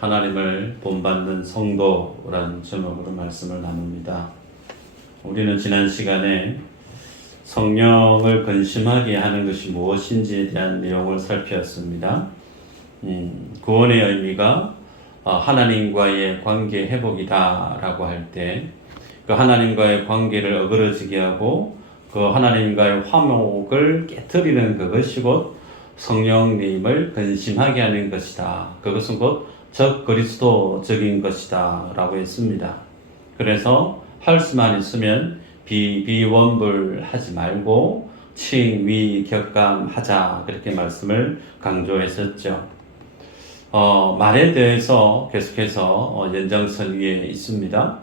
하나님을 본받는 성도라는 제목으로 말씀을 나눕니다. 우리는 지난 시간에 성령을 근심하게 하는 것이 무엇인지에 대한 내용을 살펴봤습니다. 구원의 의미가 하나님과의 관계 회복이다라고 할 때 그 하나님과의 관계를 어그러지게 하고 그 하나님과의 화목을 깨트리는 그것이 곧 성령님을 근심하게 하는 것이다. 그것은 곧 적그리스도적인 것이다 라고 했습니다. 그래서 할 수만 있으면 비원불하지 말고 칭위격감하자, 그렇게 말씀을 강조했었죠. 말에 대해서 계속해서 연장선 위에 있습니다.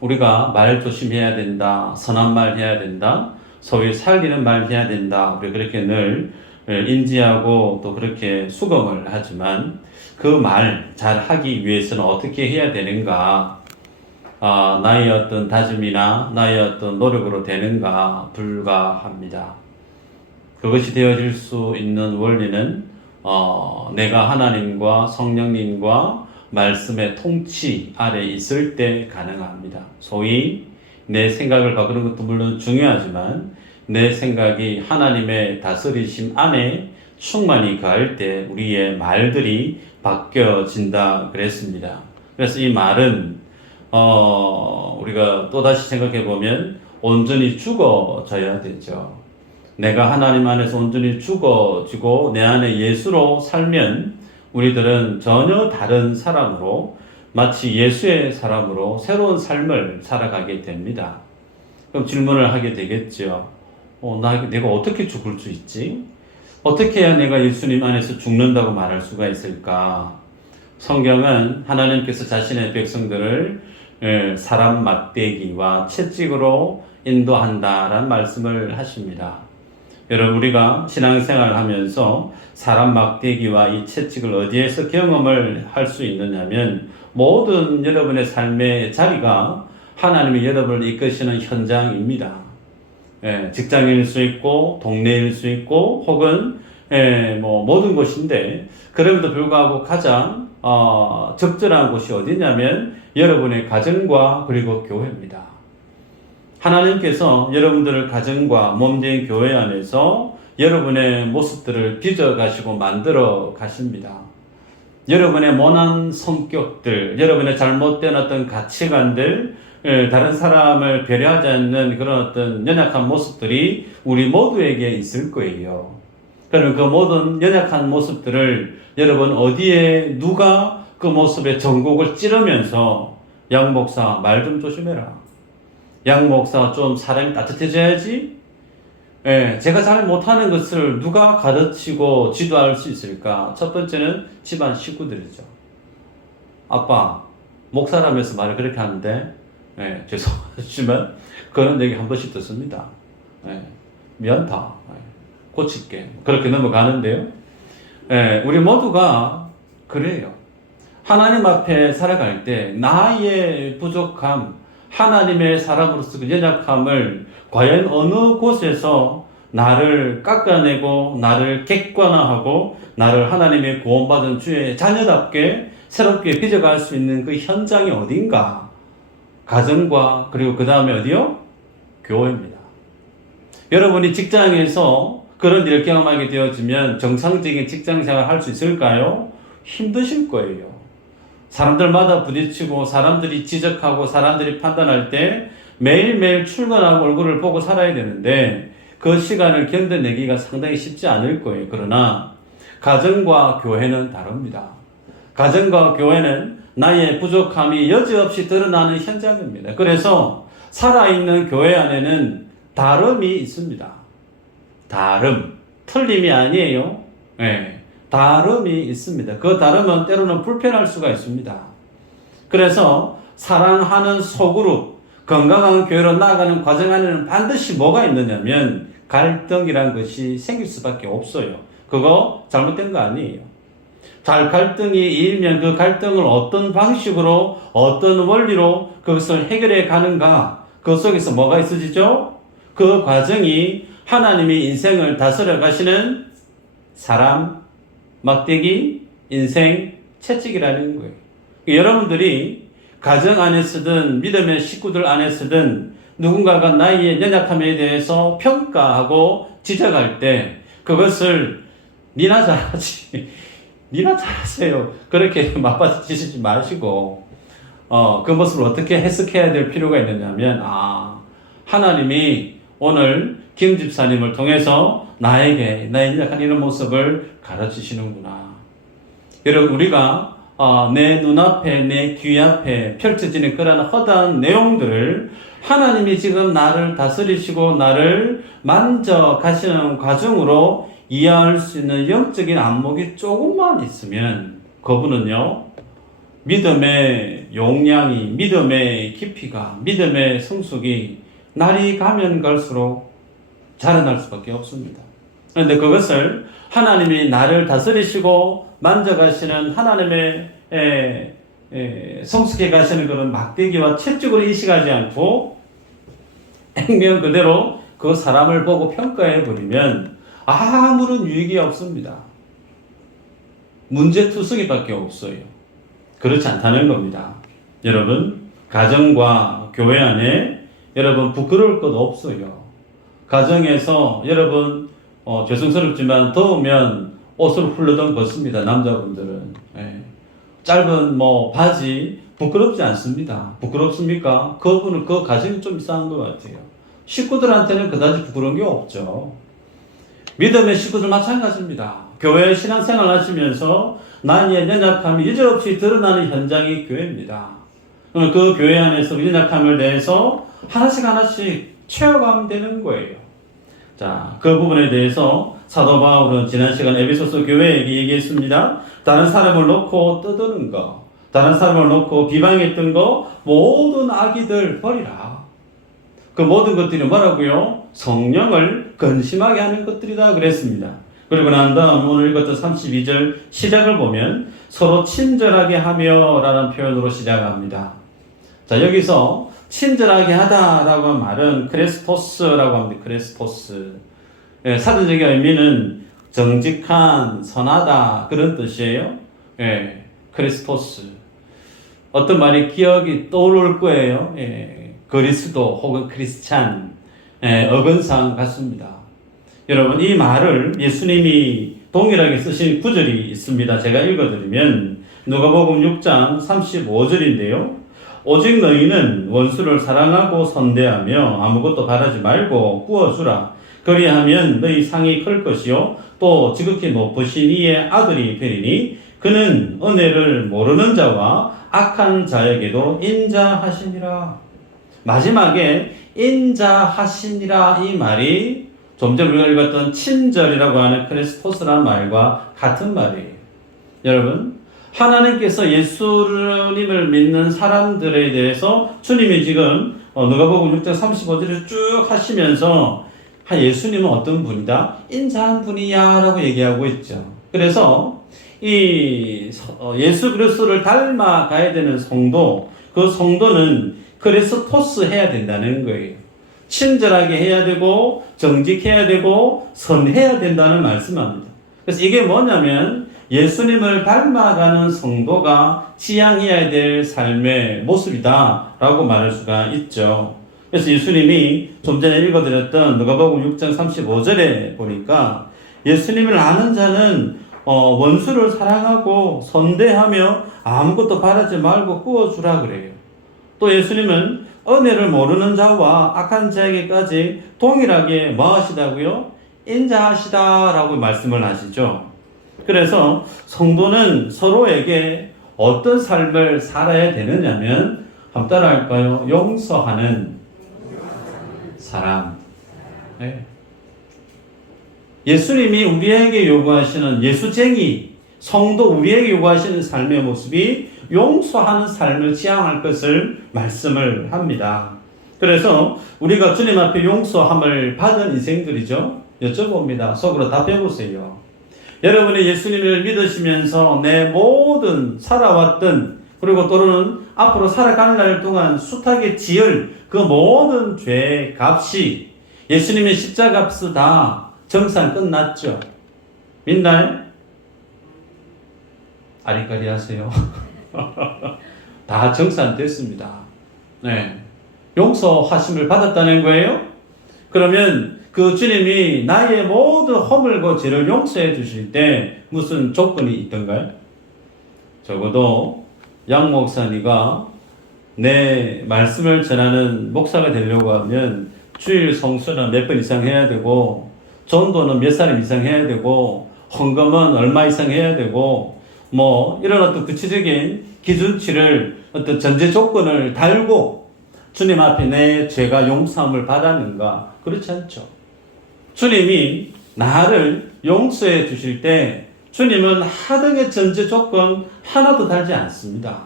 우리가 말 조심해야 된다, 선한 말 해야 된다, 소위 살리는 말 해야 된다, 우리 그렇게 늘 인지하고 또 그렇게 수긍을 하지만 그 말 잘 하기 위해서는 어떻게 해야 되는가, 나의 어떤 다짐이나 나의 어떤 노력으로 되는가 불가합니다. 그것이 되어질 수 있는 원리는 내가 하나님과 성령님과 말씀의 통치 아래 있을 때 가능합니다. 소위 내 생각을 바꾸는 것도 물론 중요하지만 내 생각이 하나님의 다스리심 안에 충만히 가할 때 우리의 말들이 바뀌어진다 그랬습니다. 그래서 이 말은 우리가 또다시 생각해 보면 온전히 죽어져야 되죠. 내가 하나님 안에서 온전히 죽어지고 내 안에 예수로 살면 우리들은 전혀 다른 사람으로, 마치 예수의 사람으로 새로운 삶을 살아가게 됩니다. 그럼 질문을 하게 되겠죠. 내가 어떻게 죽을 수 있지? 어떻게 해야 내가 예수님 안에서 죽는다고 말할 수가 있을까? 성경은 하나님께서 자신의 백성들을 사람 막대기와 채찍으로 인도한다라는 말씀을 하십니다. 여러분, 우리가 신앙생활을 하면서 사람 막대기와 이 채찍을 어디에서 경험을 할 수 있느냐면 모든 여러분의 삶의 자리가 하나님이 여러분을 이끄시는 현장입니다. 직장일 수 있고 동네일 수 있고 혹은 모든 곳인데, 그럼에도 불구하고 가장 적절한 곳이 어디냐면 여러분의 가정과 그리고 교회입니다. 하나님께서 여러분들을 가정과 몸된 교회 안에서 여러분의 모습들을 빚어가시고 만들어 가십니다. 여러분의 모난 성격들, 여러분의 잘못된 어떤 가치관들, 다른 사람을 배려하지 않는 그런 어떤 연약한 모습들이 우리 모두에게 있을 거예요. 그러면 그 모든 연약한 모습들을 여러분 어디에 누가 그 모습의 전곡을 찌르면서 양 목사 말 좀 조심해라, 양 목사 좀 사람이 따뜻해져야지, 제가 잘 못하는 것을 누가 가르치고 지도할 수 있을까? 첫 번째는 집안 식구들이죠. 아빠, 목사라면서 말을 그렇게 하는데, 죄송하지만 그런 얘기 한 번씩 듣습니다. 미안다, 고칠게, 그렇게 넘어가는데요. 우리 모두가 그래요. 하나님 앞에 살아갈 때 나의 부족함, 하나님의 사람으로서 그 연약함을 과연 어느 곳에서 나를 깎아내고 나를 객관화하고 나를 하나님의 구원받은 주의 자녀답게 새롭게 빚어갈 수 있는 그 현장이 어딘가? 가정과 그리고 그 다음에 어디요? 교회입니다. 여러분이 직장에서 그런 일을 경험하게 되어지면 정상적인 직장생활 할 수 있을까요? 힘드실 거예요. 사람들마다 부딪히고 사람들이 지적하고 사람들이 판단할 때 매일매일 출근하고 얼굴을 보고 살아야 되는데 그 시간을 견뎌내기가 상당히 쉽지 않을 거예요. 그러나 가정과 교회는 다릅니다. 가정과 교회는 나의 부족함이 여지없이 드러나는 현장입니다. 그래서 살아있는 교회 안에는 다름이 있습니다. 다름, 틀림이 아니에요. 다름이 있습니다. 그 다름은 때로는 불편할 수가 있습니다. 그래서 사랑하는 소그룹, 건강한 교회로 나아가는 과정 안에는 반드시 뭐가 있느냐면 갈등이란 것이 생길 수밖에 없어요. 그거 잘못된 거 아니에요. 갈등이 일면 그 갈등을 어떤 방식으로 어떤 원리로 그것을 해결해 가는가, 그 속에서 뭐가 있어지죠? 그 과정이 하나님이 인생을 다스려 가시는 사람 막대기, 인생 채찍이라는 거예요. 여러분들이 가정 안에서든 믿음의 식구들 안에서든 누군가가 나의 연약함에 대해서 평가하고 지적할 때 그것을 니나 잘하지, 니나 잘하세요, 그렇게 맞받아치지 마시고 그 모습을 어떻게 해석해야 될 필요가 있느냐면 하나님이 오늘 김 집사님을 통해서 나에게 나의 연약한 이런 모습을 가르치시는구나. 여러분, 우리가 내 눈앞에, 내 귀 앞에 펼쳐지는 그런 허다한 내용들을 하나님이 지금 나를 다스리시고 나를 만져가시는 과정으로 이해할 수 있는 영적인 안목이 조금만 있으면 그분은요, 믿음의 용량이, 믿음의 깊이가, 믿음의 성숙이 날이 가면 갈수록 자라날 수밖에 없습니다. 그런데 그것을 하나님이 나를 다스리시고 만져가시는 하나님의 성숙해 가시는 그런 막대기와 채찍으로 인식하지 않고 액면 그대로 그 사람을 보고 평가해 버리면 아무런 유익이 없습니다. 문제투성이밖에 없어요. 그렇지 않다는 겁니다. 여러분, 가정과 교회 안에 여러분 부끄러울 것 없어요. 가정에서 여러분 죄송스럽지만 더우면 옷을 훌러덩 벗습니다. 남자분들은. 짧은 바지 부끄럽지 않습니다. 부끄럽습니까? 그분은 그 가정이 좀 이상한 것 같아요. 식구들한테는 그다지 부끄러운 게 없죠. 믿음의 식구들 마찬가지입니다. 교회 신앙생활 하시면서 나의 연약함이 여지없이 드러나는 현장이 교회입니다. 그 교회 안에서 연약함을 대해서 하나씩 채워가면 되는 거예요. 자, 그 부분에 대해서 사도 바울은 지난 시간 에베소서 교회에게 얘기했습니다. 다른 사람을 놓고 떠드는 거, 다른 사람을 놓고 비방했던 거, 모든 악의들 버리라. 그 모든 것들이 뭐라고요? 성령을 근심하게 하는 것들이다 그랬습니다. 그리고 난 다음 오늘 읽었던 32절 시작을 보면 서로 친절하게 하며 라는 표현으로 시작합니다. 자, 여기서 친절하게 하다라고 한 말은 크레스토스라고 합니다. 크레스토스. 사전적인 의미는 정직한, 선하다 그런 뜻이에요. 크레스토스. 어떤 말이 기억이 떠오를 거예요. 그리스도 혹은 크리스찬, 어근상 같습니다. 여러분, 이 말을 예수님이 동일하게 쓰신 구절이 있습니다. 제가 읽어드리면 누가복음 6장 35절인데요. 오직 너희는 원수를 사랑하고 선대하며 아무것도 바라지 말고 구워주라. 그리하면 너희 상이 클 것이요 또 지극히 높으신 이의 아들이 되리니 그는 은혜를 모르는 자와 악한 자에게도 인자하시니라. 마지막에 인자하시니라 이 말이 좀 전에 우리가 읽었던 친절이라고 하는 크리스토스라는 말과 같은 말이에요. 여러분, 하나님께서 예수님을 믿는 사람들에 대해서 주님이 지금 누가복음 6장 35절을 쭉 하시면서 예수님은 어떤 분이다? 인자한 분이야 라고 얘기하고 있죠. 그래서 이 예수 그리스도를 닮아가야 되는 성도, 그 성도는 크리스토스 해야 된다는 거예요. 친절하게 해야 되고 정직해야 되고 선해야 된다는 말씀합니다. 그래서 이게 뭐냐면 예수님을 닮아가는 성도가 지향해야 될 삶의 모습이다 라고 말할 수가 있죠. 그래서 예수님이 좀 전에 읽어드렸던 누가복음 6장 35절에 보니까 예수님을 아는 자는 원수를 사랑하고 선대하며 아무것도 바라지 말고 구워주라 그래요. 또 예수님은 은혜를 모르는 자와 악한 자에게까지 동일하게 뭐 하시다고요? 인자하시다라고 말씀을 하시죠. 그래서 성도는 서로에게 어떤 삶을 살아야 되느냐면 한번 따라 할까요? 용서하는 사람. 예수님이 우리에게 요구하시는 예수쟁이 성도 우리에게 요구하시는 삶의 모습이 용서하는 삶을 지향할 것을 말씀을 합니다. 그래서 우리가 주님 앞에 용서함을 받은 인생들이죠. 여쭤봅니다. 속으로 답해보세요. 여러분이 예수님을 믿으시면서 내 모든 살아왔던 그리고 또는 앞으로 살아가는 날 동안 숱하게 지을 그 모든 죄의 값이 예수님의 십자가 값이 다 정산 끝났죠. 믿나요? 아리까리 하세요. 다 정산됐습니다. 네. 용서하심을 받았다는 거예요. 그러면 그 주님이 나의 모든 허물고 죄를 용서해 주실 때 무슨 조건이 있던가요? 적어도 양 목사님과 내 말씀을 전하는 목사가 되려고 하면 주일 성수는 몇 번 이상 해야 되고, 전도는 몇 사람 이상 해야 되고, 헌금은 얼마 이상 해야 되고, 뭐 이런 어떤 구체적인 기준치를 어떤 전제 조건을 달고 주님 앞에 내 죄가 용서함을 받았는가? 그렇지 않죠. 주님이 나를 용서해 주실 때 주님은 하등의 전제 조건 하나도 달지 않습니다.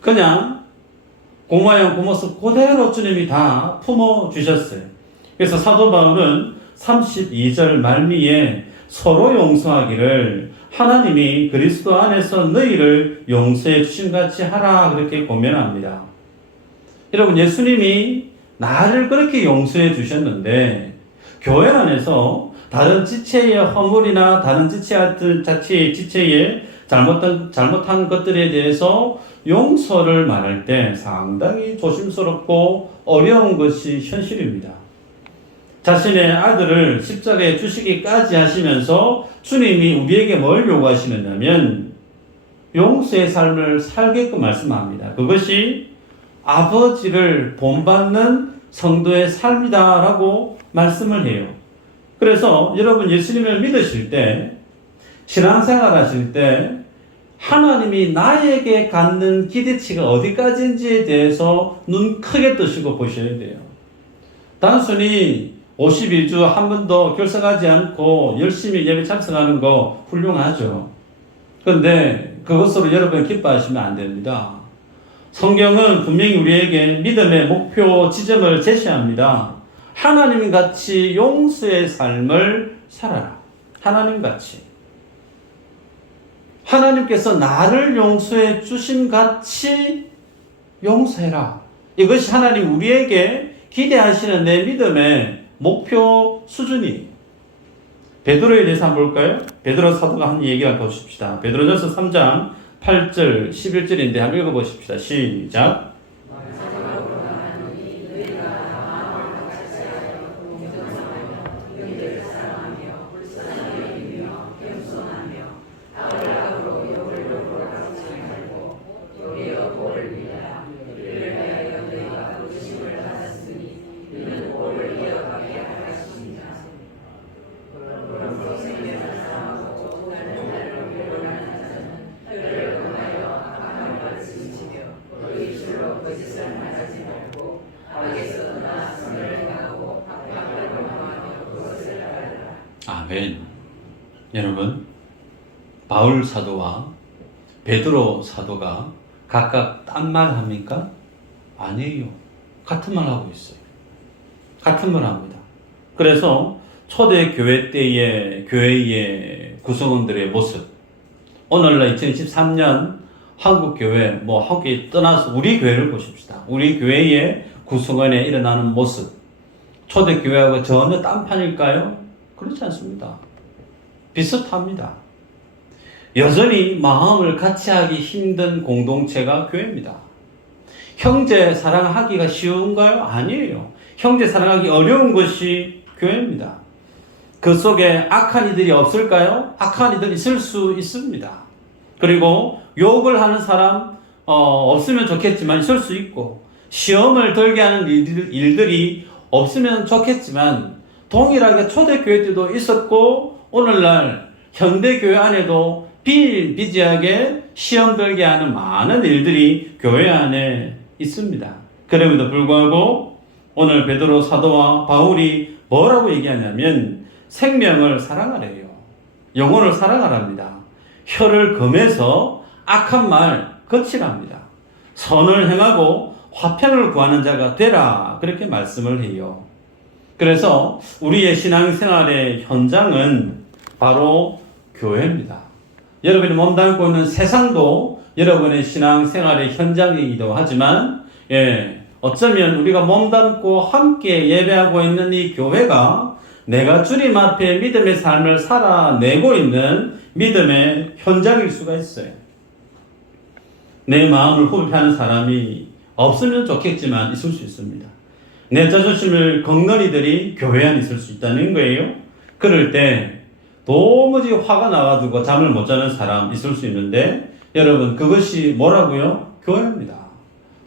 그냥 고모양 고모습 그대로 주님이 다 품어주셨어요. 그래서 사도 바울은 32절 말미에 서로 용서하기를 하나님이 그리스도 안에서 너희를 용서해 주신 같이 하라, 그렇게 고면합니다. 여러분, 예수님이 나를 그렇게 용서해 주셨는데 교회 안에서 다른 지체의 허물이나 다른 지체의 잘못한 것들에 대해서 용서를 말할 때 상당히 조심스럽고 어려운 것이 현실입니다. 자신의 아들을 십자가에 주시기까지 하시면서 주님이 우리에게 뭘 요구하시느냐면 용서의 삶을 살게끔 말씀합니다. 그것이 아버지를 본받는 성도의 삶이다라고 말씀을 해요. 그래서 여러분, 예수님을 믿으실 때, 신앙생활 하실 때 하나님이 나에게 갖는 기대치가 어디까지인지에 대해서 눈 크게 뜨시고 보셔야 돼요. 단순히 51주 한 번도 결석하지 않고 열심히 예배 참석하는 거 훌륭하죠. 그런데 그것으로 여러분 기뻐하시면 안 됩니다. 성경은 분명히 우리에게 믿음의 목표 지점을 제시합니다. 하나님같이 용서의 삶을 살아라. 하나님같이. 하나님께서 나를 용서해 주신 같이 용서해라. 이것이 하나님 우리에게 기대하시는 내 믿음의 목표 수준이. 베드로에 대해서 한번 볼까요? 베드로 사도가 한 얘기를 보십시다. 베드로전서 3장 8절 11절인데 한번 읽어보십시다. 시작. 아멘. 여러분, 바울 사도와 베드로 사도가 각각 딴 말 합니까? 아니에요. 같은 말 하고 있어요. 같은 말 합니다. 그래서 초대 교회 때의 교회의 구성원들의 모습, 오늘날 2023년 한국 교회, 한국에 떠나서 우리 교회를 보십시다. 우리 교회의 구성원에 일어나는 모습, 초대 교회하고 전혀 딴판일까요? 그렇지 않습니다. 비슷합니다. 여전히 마음을 같이 하기 힘든 공동체가 교회입니다. 형제 사랑하기가 쉬운가요? 아니에요. 형제 사랑하기 어려운 것이 교회입니다. 그 속에 악한 이들이 없을까요? 악한 이들이 있을 수 있습니다. 그리고 욕을 하는 사람 없으면 좋겠지만 있을 수 있고, 시험을 들게 하는 일들이 없으면 좋겠지만 동일하게 초대교회 때도 있었고, 오늘날 현대교회 안에도 비일비재하게 시험 들게 하는 많은 일들이 교회 안에 있습니다. 그럼에도 불구하고 오늘 베드로 사도와 바울이 뭐라고 얘기하냐면 생명을 사랑하래요. 영혼을 사랑하랍니다. 혀를 금해서 악한 말 거치랍니다. 선을 행하고 화평을 구하는 자가 되라, 그렇게 말씀을 해요. 그래서 우리의 신앙생활의 현장은 바로 교회입니다. 여러분이 몸담고 있는 세상도 여러분의 신앙생활의 현장이기도 하지만, 어쩌면 우리가 몸담고 함께 예배하고 있는 이 교회가 내가 주님 앞에 믿음의 삶을 살아내고 있는 믿음의 현장일 수가 있어요. 내 마음을 후회하는 사람이 없으면 좋겠지만 있을 수 있습니다. 내 자존심을 건너리들이 교회 안에 있을 수 있다는 거예요. 그럴 때 도무지 화가 나가지고 잠을 못 자는 사람 있을 수 있는데 여러분 그것이 뭐라고요? 교회입니다.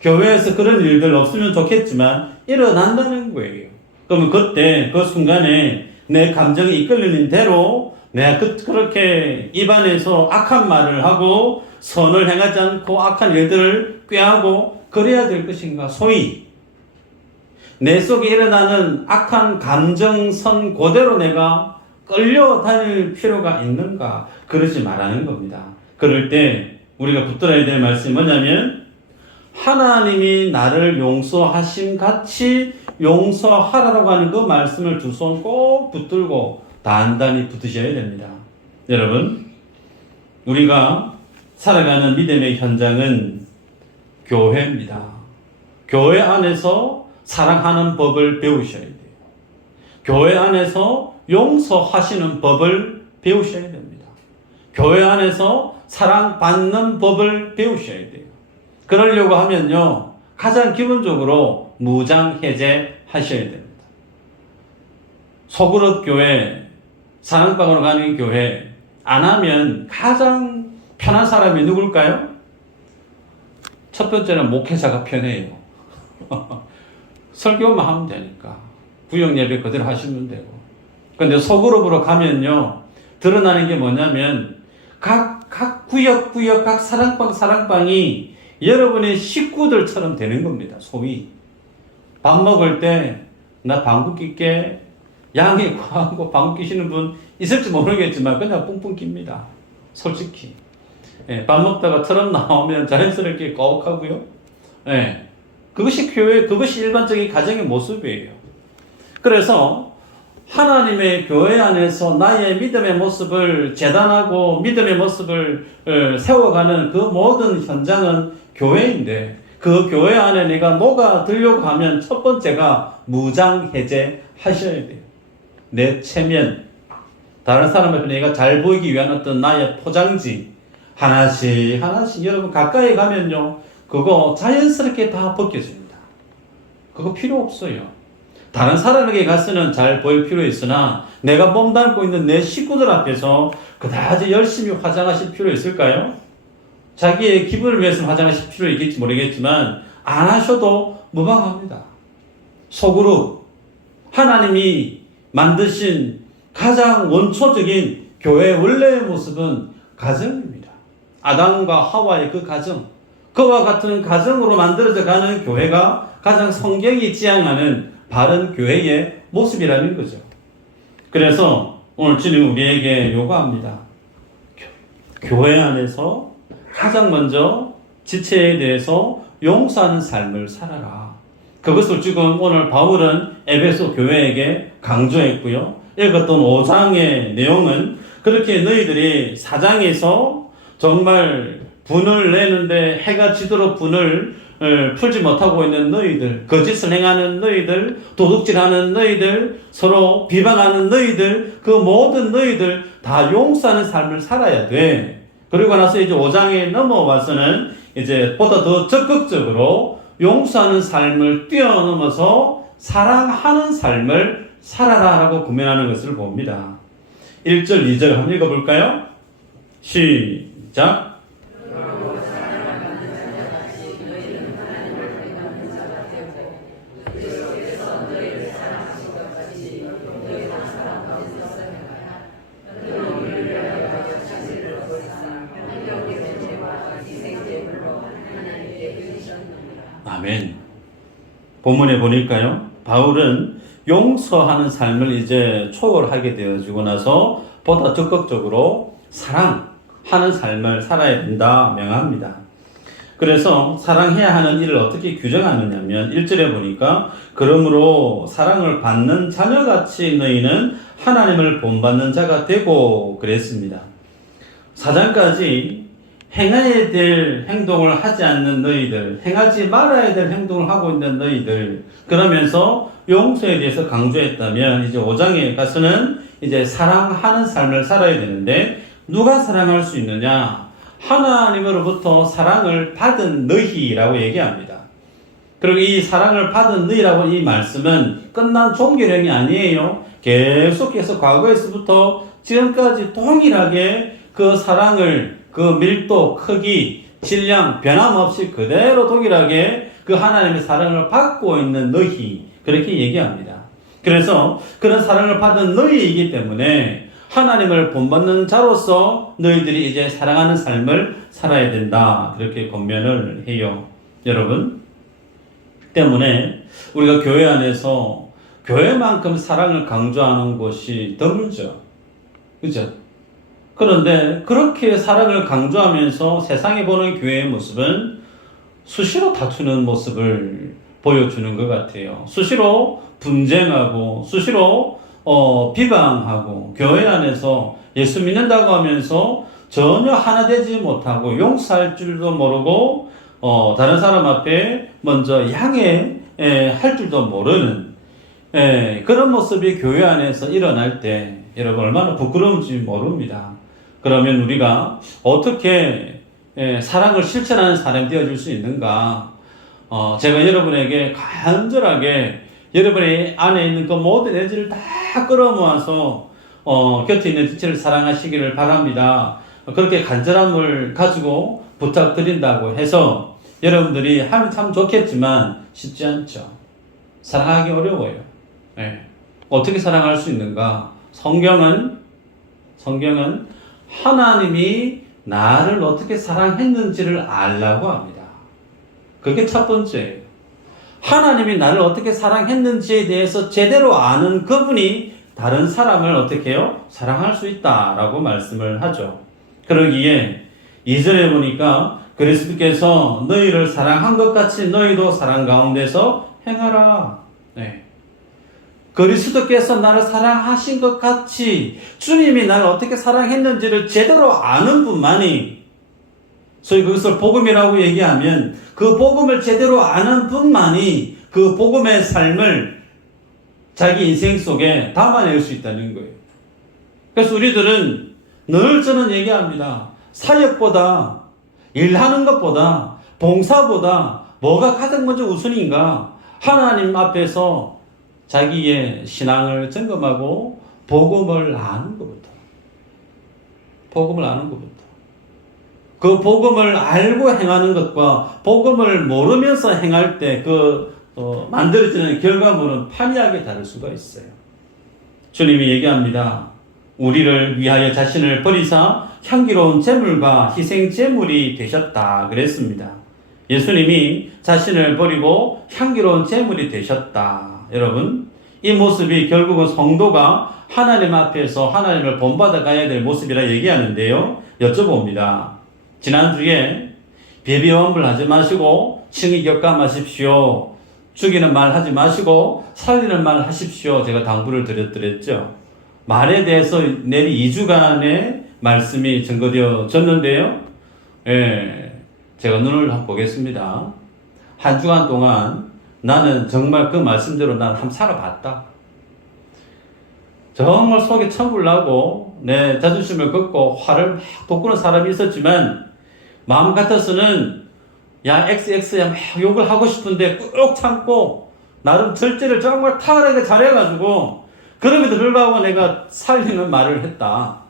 교회에서 그런 일들 없으면 좋겠지만 일어난다는 거예요. 그러면 그때 그 순간에 내 감정이 이끌리는 대로 내가 그렇게 입안에서 악한 말을 하고 선을 행하지 않고 악한 일들을 꾀하고 그래야 될 것인가? 소위 내 속에 일어나는 악한 감정선 그대로 내가 끌려다닐 필요가 있는가? 그러지 말라는 겁니다. 그럴 때 우리가 붙들어야 될 말씀이 뭐냐면 하나님이 나를 용서하심 같이 용서하라고 하는 그 말씀을 두 손 꼭 붙들고 단단히 붙으셔야 됩니다. 여러분, 우리가 살아가는 믿음의 현장은 교회입니다. 교회 안에서 사랑하는 법을 배우셔야 돼요. 교회 안에서 용서하시는 법을 배우셔야 됩니다. 교회 안에서 사랑받는 법을 배우셔야 돼요. 그러려고 하면요, 가장 기본적으로 무장해제 하셔야 됩니다. 소그룹 교회, 사랑방으로 가는 교회 안 하면 가장 편한 사람이 누굴까요? 첫 번째는 목회자가 편해요. 설교만 하면 되니까. 구역 예배 그대로 하시면 되고. 근데 소그룹으로 가면요, 드러나는 게 뭐냐면, 각 구역, 각 사랑방이 여러분의 식구들처럼 되는 겁니다. 소위. 밥 먹을 때, 나 방귀 낄게, 양이 과하고 방귀 끼시는 분 있을지 모르겠지만, 그냥 뿡뿡 낍니다. 솔직히. 예, 밥 먹다가 트럼 나오면 자연스럽게 꺼욱하고요. 예. 그것이 교회, 그것이 일반적인 가정의 모습이에요. 그래서 하나님의 교회 안에서 나의 믿음의 모습을 재단하고 믿음의 모습을 세워가는 그 모든 현장은 교회인데 그 교회 안에 내가 녹아들려고 하면 첫 번째가 무장해제 하셔야 돼요. 내 체면, 다른 사람한테 내가 잘 보이기 위한 어떤 나의 포장지 하나씩 여러분 가까이 가면요 그거 자연스럽게 다 벗겨집니다. 그거 필요 없어요. 다른 사람에게 가서는 잘 보일 필요 있으나 내가 몸담고 있는 내 식구들 앞에서 그다지 열심히 화장하실 필요 있을까요? 자기의 기분을 위해서 화장하실 필요 있겠지 모르겠지만 안 하셔도 무방합니다. 속으로 하나님이 만드신 가장 원초적인 교회의 원래의 모습은 가정입니다. 아담과 하와의 그 가정, 그와 같은 가정으로 만들어져 가는 교회가 가장 성경이 지향하는 바른 교회의 모습이라는 거죠. 그래서 오늘 주님 우리에게 요구합니다. 교회 안에서 가장 먼저 지체에 대해서 용서하는 삶을 살아라. 그것을 지금 오늘 바울은 에베소 교회에게 강조했고요. 읽었던 5장의 내용은 그렇게 너희들이 4장에서 정말 분을 내는데 해가 지도록 분을 풀지 못하고 있는 너희들, 거짓을 행하는 너희들, 도둑질하는 너희들, 서로 비방하는 너희들, 그 모든 너희들 다 용서하는 삶을 살아야 돼. 그리고 나서 이제 5장에 넘어와서는 이제 보다 더 적극적으로 용서하는 삶을 뛰어넘어서 사랑하는 삶을 살아라라고 구면하는 것을 봅니다. 1절, 2절 한번 읽어볼까요? 시작. 아멘. 본문에 보니까요, 바울은 용서하는 삶을 이제 초월하게 되어지고 나서 보다 적극적으로 사랑하는 삶을 살아야 된다 명합니다. 그래서 사랑해야 하는 일을 어떻게 규정하느냐면 1절에 보니까 그러므로 사랑을 받는 자녀같이 너희는 하나님을 본받는 자가 되고 그랬습니다. 4장까지 행해야 될 행동을 하지 않는 너희들, 행하지 말아야 될 행동을 하고 있는 너희들, 그러면서 용서에 대해서 강조했다면 이제 5장에 가서는 이제 사랑하는 삶을 살아야 되는데 누가 사랑할 수 있느냐? 하나님으로부터 사랑을 받은 너희라고 얘기합니다. 그리고 이 사랑을 받은 너희라고 이 말씀은 끝난 종교령이 아니에요. 계속해서 과거에서부터 지금까지 동일하게 그 사랑을 그 밀도, 크기, 질량 변함없이 그대로 동일하게 그 하나님의 사랑을 받고 있는 너희 그렇게 얘기합니다. 그래서 그런 사랑을 받은 너희이기 때문에 하나님을 본받는 자로서 너희들이 이제 사랑하는 삶을 살아야 된다. 그렇게 권면을 해요. 여러분 때문에 우리가 교회 안에서 교회만큼 사랑을 강조하는 곳이 드물죠. 그죠? 그런데 그렇게 사랑을 강조하면서 세상에 보는 교회의 모습은 수시로 다투는 모습을 보여주는 것 같아요. 수시로 분쟁하고 수시로 비방하고 교회 안에서 예수 믿는다고 하면서 전혀 하나 되지 못하고 용서할 줄도 모르고 다른 사람 앞에 먼저 양해할 줄도 모르는 그런 모습이 교회 안에서 일어날 때 여러분 얼마나 부끄러운지 모릅니다. 그러면 우리가 어떻게 사랑을 실천하는 사람이 되어줄 수 있는가? 제가 여러분에게 간절하게 여러분의 안에 있는 그 모든 애들을 다 끌어모아서 곁에 있는 지체를 사랑하시기를 바랍니다. 그렇게 간절함을 가지고 부탁드린다고 해서 여러분들이 하면 참 좋겠지만 쉽지 않죠. 사랑하기 어려워요. 어떻게 사랑할 수 있는가? 성경은 하나님이 나를 어떻게 사랑했는지를 알라고 합니다. 그게 첫 번째예요. 하나님이 나를 어떻게 사랑했는지에 대해서 제대로 아는 그분이 다른 사람을 어떻게 해요? 사랑할 수 있다라고 말씀을 하죠. 그러기에 이전에 보니까 그리스도께서 너희를 사랑한 것 같이 너희도 사랑 가운데서 행하라. 그리스도께서 나를 사랑하신 것 같이 주님이 나를 어떻게 사랑했는지를 제대로 아는 분만이, 소위 그것을 복음이라고 얘기하면 그 복음을 제대로 아는 분만이 그 복음의 삶을 자기 인생 속에 담아낼 수 있다는 거예요. 그래서 우리들은 늘 저는 얘기합니다. 사역보다, 일하는 것보다, 봉사보다 뭐가 가장 먼저 우선인가? 하나님 앞에서 자기의 신앙을 점검하고 복음을 아는 것부터. 그 복음을 알고 행하는 것과 복음을 모르면서 행할 때 만들어지는 결과물은 판이하게 다를 수가 있어요. 주님이 얘기합니다. 우리를 위하여 자신을 버리사 향기로운 제물과 희생 제물이 되셨다 그랬습니다. 예수님이 자신을 버리고 향기로운 제물이 되셨다. 여러분, 이 모습이 결국은 성도가 하나님 앞에서 하나님을 본받아 가야 될 모습이라 얘기하는데요. 여쭤봅니다. 지난주에 비비원불 하지 마시고 칭의 격감하십시오. 죽이는 말 하지 마시고 살리는 말 하십시오. 제가 당부를 드렸죠. 말에 대해서 내리 2주간의 말씀이 증거되어졌는데요. 제가 눈을 한번 보겠습니다. 한 주간 동안 나는 정말 그 말씀대로 난 한번 살아봤다. 정말 속에 천불 나고 내 자존심을 걷고 화를 막 돋구는 사람이 있었지만 마음 같아서는 야 XX야 막 욕을 하고 싶은데 꾹 참고 나름 절제를 정말 탁월하게 잘해가지고 그럼에도 불구하고 내가 살리는 말을 했다.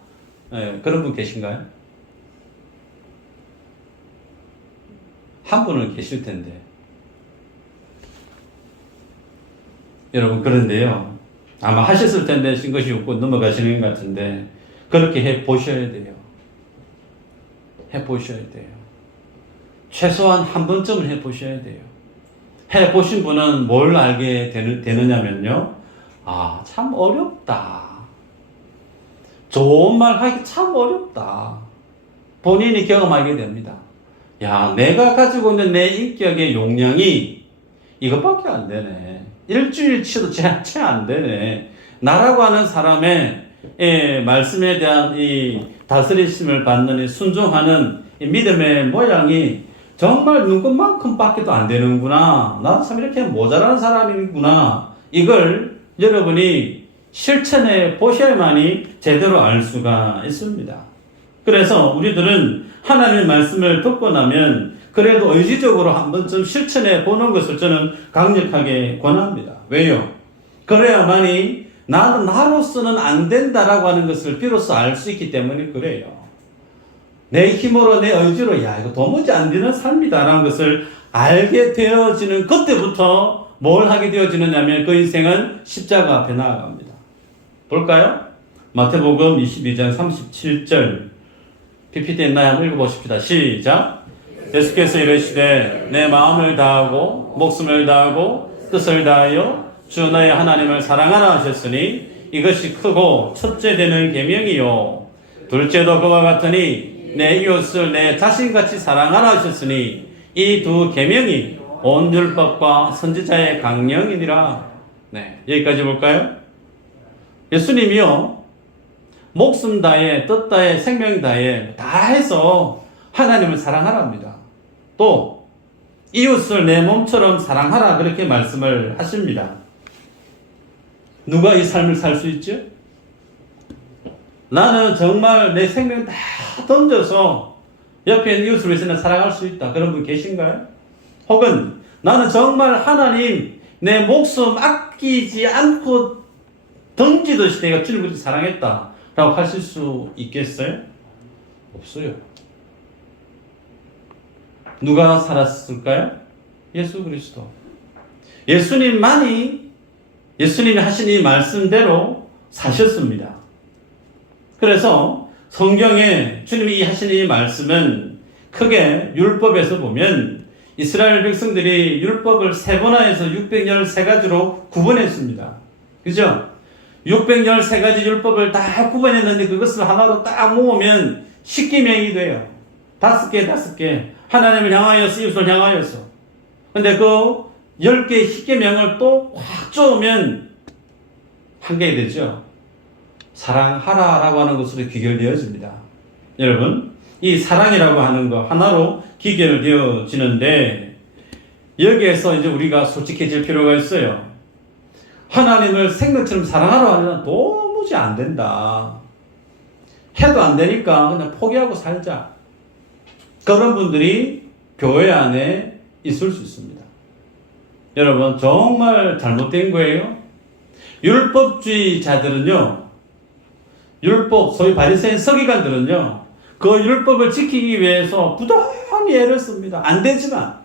그런 분 계신가요? 한 분은 계실 텐데. 여러분, 그런데요. 아마 하셨을 텐데 신것이 없고 넘어가시는 것 같은데 그렇게 해보셔야 돼요. 최소한 한 번쯤은 해보셔야 돼요. 해보신 분은 뭘 알게 되느냐면요. 참 어렵다. 좋은 말 하기 참 어렵다. 본인이 경험하게 됩니다. 야, 내가 가지고 있는 내 인격의 용량이 이것밖에 안 되네. 일주일치도 채 안 되네. 나라고 하는 사람의 말씀에 대한 이 다스리심을 받는 이 순종하는 이 믿음의 모양이 정말 눈꽃만큼 밖에도 안 되는구나. 나도 참 이렇게 모자란 사람이구나. 이걸 여러분이 실천해 보셔야만이 제대로 알 수가 있습니다. 그래서 우리들은 하나님의 말씀을 듣고 나면 그래도 의지적으로 한 번쯤 실천해 보는 것을 저는 강력하게 권합니다. 왜요? 그래야만이 나는 나로서는 안 된다라고 하는 것을 비로소 알 수 있기 때문에 그래요. 내 힘으로 내 의지로 야 이거 도무지 안 되는 삶이다라는 것을 알게 되어지는 그때부터 뭘 하게 되어지느냐면 그 인생은 십자가 앞에 나아갑니다. 볼까요? 마태복음 22장 37절 PPT 있나요? 한번 읽어보십시다. 시작. 예수께서 이르시되 내 마음을 다하고 목숨을 다하고 뜻을 다하여 주 너의 하나님을 사랑하라 하셨으니 이것이 크고 첫째 되는 계명이요 둘째도 그와 같으니 내 이웃을 내 자신같이 사랑하라 하셨으니 이 두 계명이 온 율법과 선지자의 강령이니라. 네, 여기까지 볼까요? 예수님이요 목숨 다해 뜻 다해 생명 다해 다 해서 하나님을 사랑하랍니다. 또 이웃을 내 몸처럼 사랑하라 그렇게 말씀을 하십니다. 누가 이 삶을 살 수 있죠? 나는 정말 내 생명 다 던져서 옆에 있는 이웃을 위해서는 사랑할 수 있다. 그런 분 계신가요? 혹은 나는 정말 하나님 내 목숨 아끼지 않고 던지듯이 내가 주님을 그렇게 사랑했다 라고 하실 수 있겠어요? 없어요. 누가 살았을까요? 예수 그리스도. 예수님만이 예수님이 하신 이 말씀대로 사셨습니다. 그래서 성경에 주님이 하신 이 말씀은 크게 율법에서 보면 이스라엘 백성들이 율법을 세분화해서 613가지로 구분했습니다. 그죠? 613가지 율법을 다 구분했는데 그것을 하나로 딱 모으면 10계명이 돼요. 5개. 하나님을 향하여서 이웃을 향하여서. 근데 그 10개 10계명을 또 확 쪼으면 한 개 되죠. 사랑하라라고 하는 것으로 귀결되어집니다. 여러분, 이 사랑이라고 하는 거 하나로 귀결되어지는데 여기에서 이제 우리가 솔직해질 필요가 있어요. 하나님을 생명처럼 사랑하라 하면 도무지 안 된다. 해도 안 되니까 그냥 포기하고 살자. 그런 분들이 교회 안에 있을 수 있습니다. 여러분, 정말 잘못된 거예요. 율법주의자들은요, 율법, 소위 바리새인 서기관들은요, 그 율법을 지키기 위해서 부단히 애를 씁니다. 안 되지만,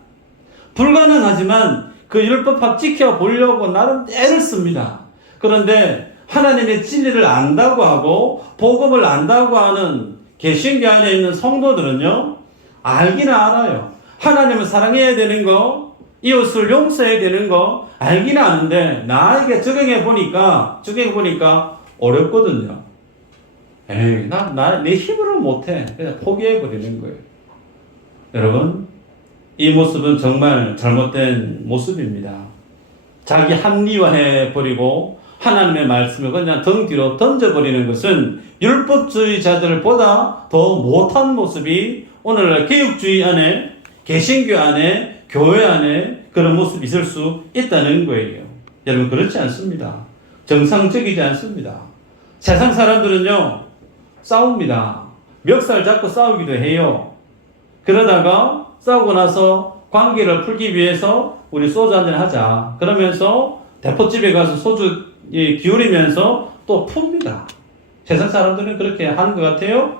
불가능하지만 그 율법합 지켜보려고 나름 애를 씁니다. 그런데 하나님의 진리를 안다고 하고 복음을 안다고 하는 개신교 안에 있는 성도들은요, 알기는 알아요. 하나님을 사랑해야 되는 거, 이웃을 용서해야 되는 거 알기는 아는데 나에게 적용해 보니까 어렵거든요. 에이, 내 힘으로 못해. 그냥 포기해 버리는 거예요. 여러분, 이 모습은 정말 잘못된 모습입니다. 자기 합리화해 버리고 하나님의 말씀을 그냥 등 뒤로 던져버리는 것은 율법주의자들보다 더 못한 모습이 오늘날 개혁주의 안에, 개신교 안에, 교회 안에 그런 모습이 있을 수 있다는 거예요. 여러분, 그렇지 않습니다. 정상적이지 않습니다. 세상 사람들은요, 싸웁니다. 멱살 잡고 싸우기도 해요. 그러다가 싸우고 나서 관계를 풀기 위해서 우리 소주 한잔 하자. 그러면서 대포집에 가서 소주 기울이면서 또 풉니다. 세상 사람들은 그렇게 하는 것 같아요.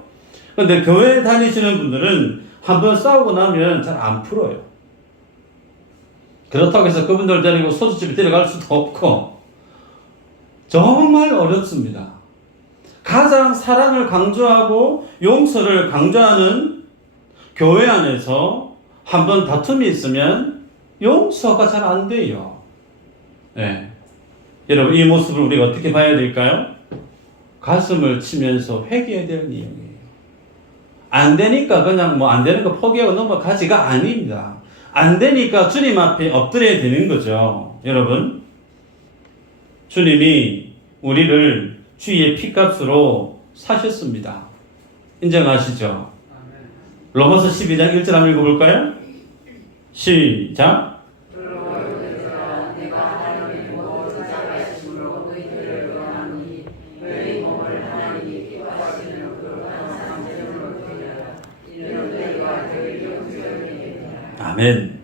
그런데 교회 다니시는 분들은 한번 싸우고 나면 잘 안 풀어요. 그렇다고 해서 그분들 데리고 소주집에 데려갈 수도 없고 정말 어렵습니다. 가장 사랑을 강조하고 용서를 강조하는 교회 안에서 한번 다툼이 있으면 용서가 잘 안 돼요. 네. 여러분, 이 모습을 우리가 어떻게 봐야 될까요? 가슴을 치면서 회개해야 될 내용이에요. 안 되니까 그냥 안 되는 거 포기하고 넘어가지가 아닙니다. 안 되니까 주님 앞에 엎드려야 되는 거죠. 여러분, 주님이 우리를 주의 피값으로 사셨습니다. 인정하시죠? 로마서 12장 1절 한번 읽어볼까요? 시작. 아멘.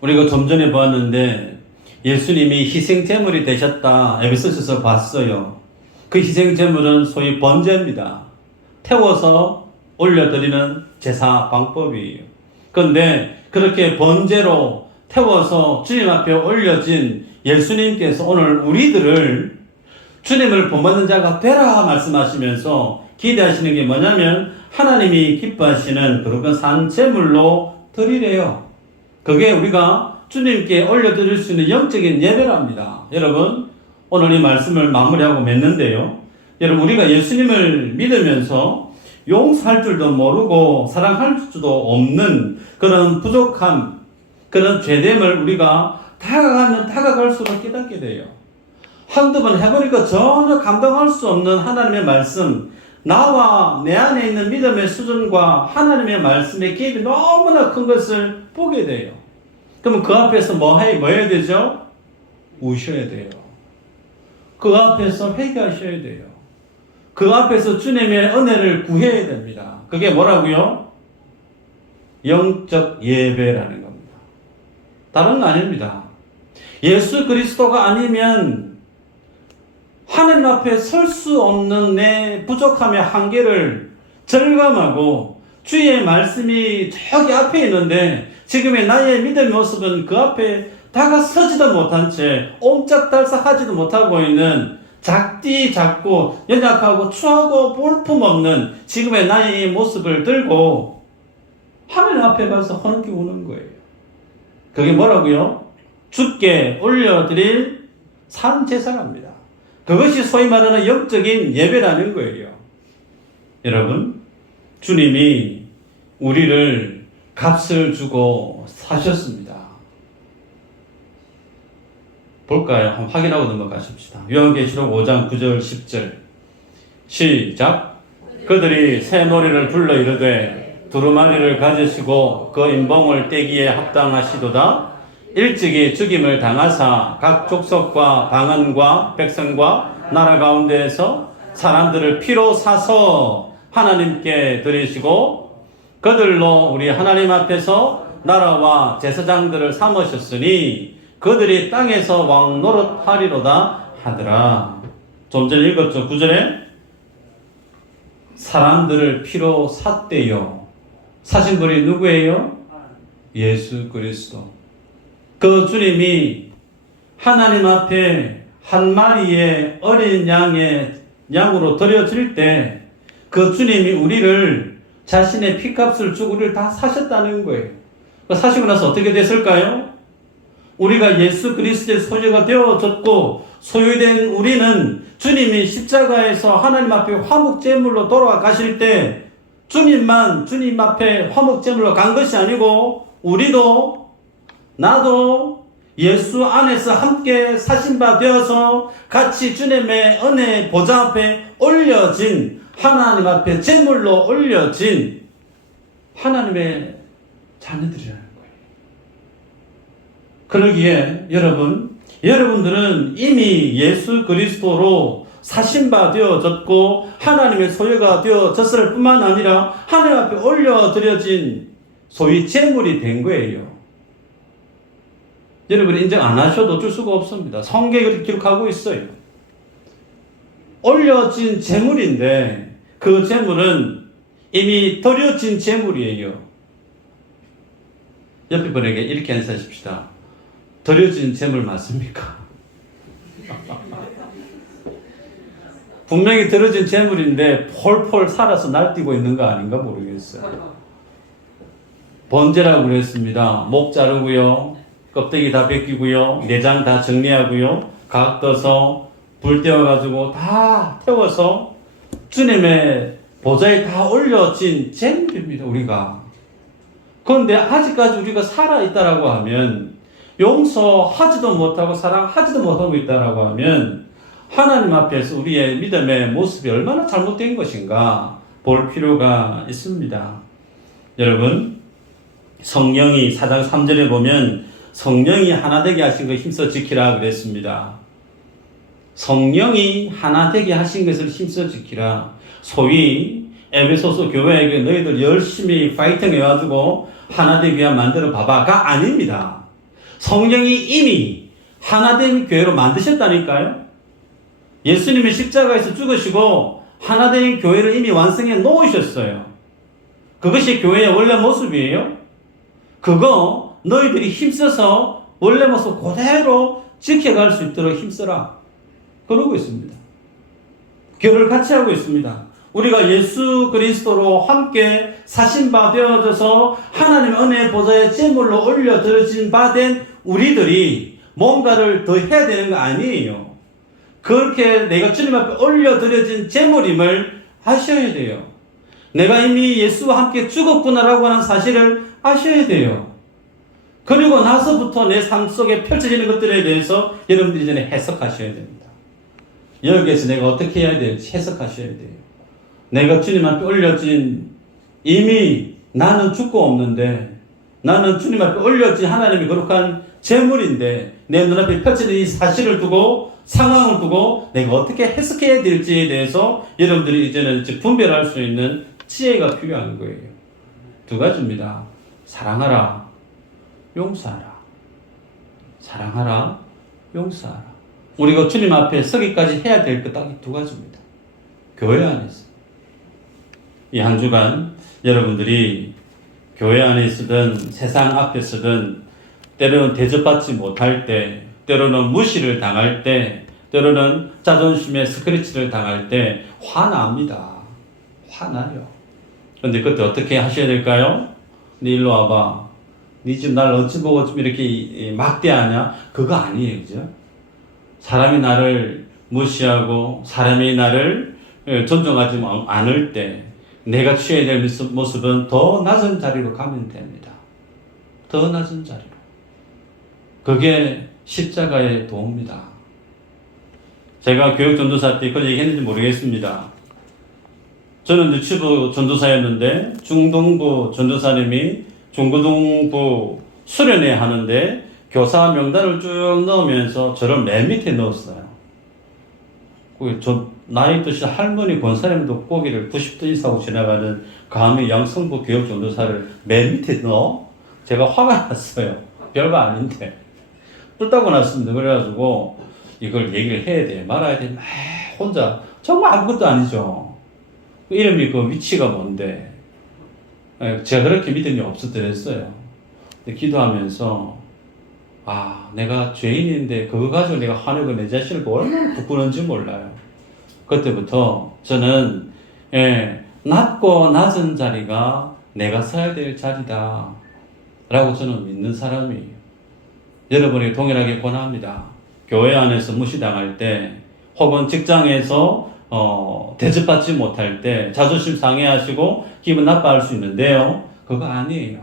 우리가 좀 전에 보았는데 예수님이 희생제물이 되셨다. 에베소서에서 봤어요. 그 희생제물은 소위 번제입니다. 태워서 올려드리는 제사 방법이에요. 그런데 그렇게 번제로 태워서 주님 앞에 올려진 예수님께서 오늘 우리들을 주님을 본받는 자가 되라 말씀하시면서 기대하시는 게 뭐냐면 하나님이 기뻐하시는 거룩한 산제물로 드리래요. 그게 우리가 주님께 올려드릴 수 있는 영적인 예배랍니다. 여러분, 오늘 이 말씀을 마무리하고 맺는데요. 여러분, 우리가 예수님을 믿으면서 용서할 줄도 모르고 사랑할 수도 없는 그런 부족함, 그런 죄됨을 우리가 다가가면 다가갈수록 깨닫게 돼요. 한두 번 해보니까 전혀 감당할 수 없는 하나님의 말씀, 나와 내 안에 있는 믿음의 수준과 하나님의 말씀의 갭이 너무나 큰 것을 보게 돼요. 그러면 그 앞에서 뭐 해야 되죠? 우셔야 돼요. 그 앞에서 회개하셔야 돼요. 그 앞에서 주님의 은혜를 구해야 됩니다. 그게 뭐라고요? 영적 예배라는 겁니다. 다른 거 아닙니다. 예수 그리스도가 아니면 하나님 앞에 설 수 없는 내 부족함의 한계를 절감하고 주의 말씀이 저기 앞에 있는데 지금의 나의 믿음의 모습은 그 앞에 다가서지도 못한 채 옴짝달싹하지도 못하고 있는 작고 연약하고 추하고 볼품없는 지금의 나의 모습을 들고 하나님 앞에 가서 허는게 우는 거예요. 그게 뭐라고요? 주께 올려드릴 산제사랍니다. 그것이 소위 말하는 영적인 예배라는 거예요. 여러분, 주님이 우리를 값을 주고 사셨습니다. 볼까요? 한번 확인하고 넘어가십시다. 요한계시록 5장 9절 10절 시작. 그들이 새 노래를 불러 이르되 두루마리를 가지시고 그 인봉을 떼기에 합당하시도다. 일찍이 죽임을 당하사 각 족속과 방언과 백성과 나라 가운데에서 사람들을 피로 사서 하나님께 드리시고 그들로 우리 하나님 앞에서 나라와 제사장들을 삼으셨으니 그들이 땅에서 왕 노릇하리로다 하더라. 좀 전에 읽었죠. 9절에 사람들을 피로 샀대요. 사신 분이 누구예요? 예수 그리스도. 그 주님이 하나님 앞에 한 마리의 어린 양으로 드려질 때 그 주님이 우리를 자신의 피값을 주고 우리를 다 사셨다는 거예요. 사시고 나서 어떻게 됐을까요? 우리가 예수 그리스도의 소유가 되어졌고 소유된 우리는 주님이 십자가에서 하나님 앞에 화목제물로 돌아가실 때 주님만 주님 앞에 화목제물로 간 것이 아니고 우리도 나도 예수 안에서 함께 사신 바 되어서 같이 주님의 은혜 보좌 앞에 올려진 하나님 앞에 제물로 올려진 하나님의 자녀들이라는 거예요. 그러기에 여러분들은 이미 예수 그리스도로 사신 바 되어졌고 하나님의 소유가 되어졌을 뿐만 아니라 하나님 앞에 올려드려진 소위 제물이 된 거예요. 여러분 인정 안 하셔도 어쩔 수가 없습니다. 성경에 그렇게 기록하고 있어요. 올려진 제물인데 그 제물은 이미 드려진 제물이에요. 옆에 분에게 이렇게 인사하십시다. 드려진 제물 맞습니까? 분명히 드려진 제물인데 폴폴 살아서 날뛰고 있는 거 아닌가 모르겠어요. 번제라고 그랬습니다. 목 자르고요. 껍데기 다 벗기고요. 내장 다 정리하고요. 각 떠서 불 떼어가지고 다 태워서 주님의 보좌에 다 올려진 제물입니다. 우리가. 그런데 아직까지 우리가 살아있다라고 하면 용서하지도 못하고 사랑하지도 못하고 있다라고 하면 하나님 앞에서 우리의 믿음의 모습이 얼마나 잘못된 것인가 볼 필요가 있습니다. 여러분, 성령이 4장 3절에 보면 성령이 하나 되게 하신 것 힘써 지키라 그랬습니다. 성령이 하나 되게 하신 것을 힘써 지키라. 소위 에베소서 교회에게 너희들 열심히 파이팅 해가지고 하나된 교회 만들어 봐봐가 아닙니다. 성령이 이미 하나된 교회로 만드셨다니까요. 예수님이 십자가에서 죽으시고 하나된 교회를 이미 완성해 놓으셨어요. 그것이 교회의 원래 모습이에요. 그거 너희들이 힘써서 원래 모습 그대로 지켜갈 수 있도록 힘써라. 그러고 있습니다. 교회를 같이 하고 있습니다. 우리가 예수 그리스도로 함께 사신 바 되어져서 하나님의 은혜의 보좌에 제물로 올려드려진 바 된 우리들이 뭔가를 더 해야 되는 거 아니에요. 그렇게 내가 주님 앞에 올려드려진 제물임을 아셔야 돼요. 내가 이미 예수와 함께 죽었구나라고 하는 사실을 아셔야 돼요. 그리고 나서부터 내 삶 속에 펼쳐지는 것들에 대해서 여러분들이 전에 해석하셔야 됩니다. 여기에서 내가 어떻게 해야 될지 해석하셔야 돼요. 내가 주님 앞에 올려진 이미 나는 죽고 없는데 나는 주님 앞에 올려진 하나님의 거룩한 제물인데 내 눈앞에 펼쳐진 이 사실을 두고 상황을 두고 내가 어떻게 해석해야 될지에 대해서 여러분들이 이제는 분별할 수 있는 지혜가 필요한 거예요. 두 가지입니다. 사랑하라, 용서하라. 사랑하라, 용서하라. 우리가 주님 앞에 서기까지 해야 될 것 딱 이 두 가지입니다. 교회 안에서. 이 한 주간 여러분들이 교회 안에 있으든 세상 앞에서든 때로는 대접받지 못할 때, 때로는 무시를 당할 때, 때로는 자존심에 스크래치를 당할 때 화납니다. 화나요. 그런데 그때 어떻게 하셔야 될까요? 네 일로 와봐. 네 지금 날 어찌 보고 좀 이렇게 막대하냐? 그거 아니에요. 그죠? 사람이 나를 무시하고 사람이 나를 존중하지 않을 때 내가 취해야 될 모습은 더 낮은 자리로 가면 됩니다. 더 낮은 자리로. 그게 십자가의 도입니다. 제가 교육전도사 때 그런 얘기 했는지 모르겠습니다. 저는 유치부 전도사였는데 중동부 전도사님이 중고등부 수련회 하는데 교사 명단을 쭉 넣으면서 저를 맨 밑에 넣었어요. 나이 드신 할머니 권사님도 고기를 90도 이상하고 지나가는 감히 양성부 교육 전도사를 맨 밑에 넣어? 제가 화가 났어요. 별거 아닌데. 뜯다고 났습니다. 그래가지고 이걸 얘기를 해야 돼. 말아야 돼. 막 혼자. 정말 아무것도 아니죠. 그 이름이 그 위치가 뭔데. 제가 그렇게 믿음이 없었더랬어요. 기도하면서 내가 죄인인데 그거 가지고 내가 화내고 내 자신을 얼마나 부끄러운지 몰라요. 그때부터 저는 낮고 낮은 자리가 내가 서야 될 자리다 라고 저는 믿는 사람이에요. 여러분이 동일하게 권합니다. 교회 안에서 무시당할 때 혹은 직장에서 대접받지 못할 때 자존심 상해하시고 기분 나빠할 수 있는데요. 그거 아니에요.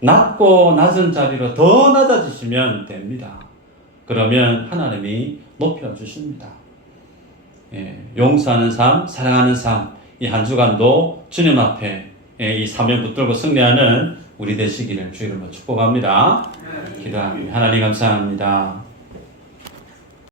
낮고 낮은 자리로 더 낮아지시면 됩니다. 그러면 하나님이 높여주십니다. 용서하는 삶, 사랑하는 삶, 이 한 주간도 주님 앞에 이 사명 붙들고 승리하는 우리 되시기를 주의 이름으로 축복합니다. 기도합니다. 하나님 감사합니다.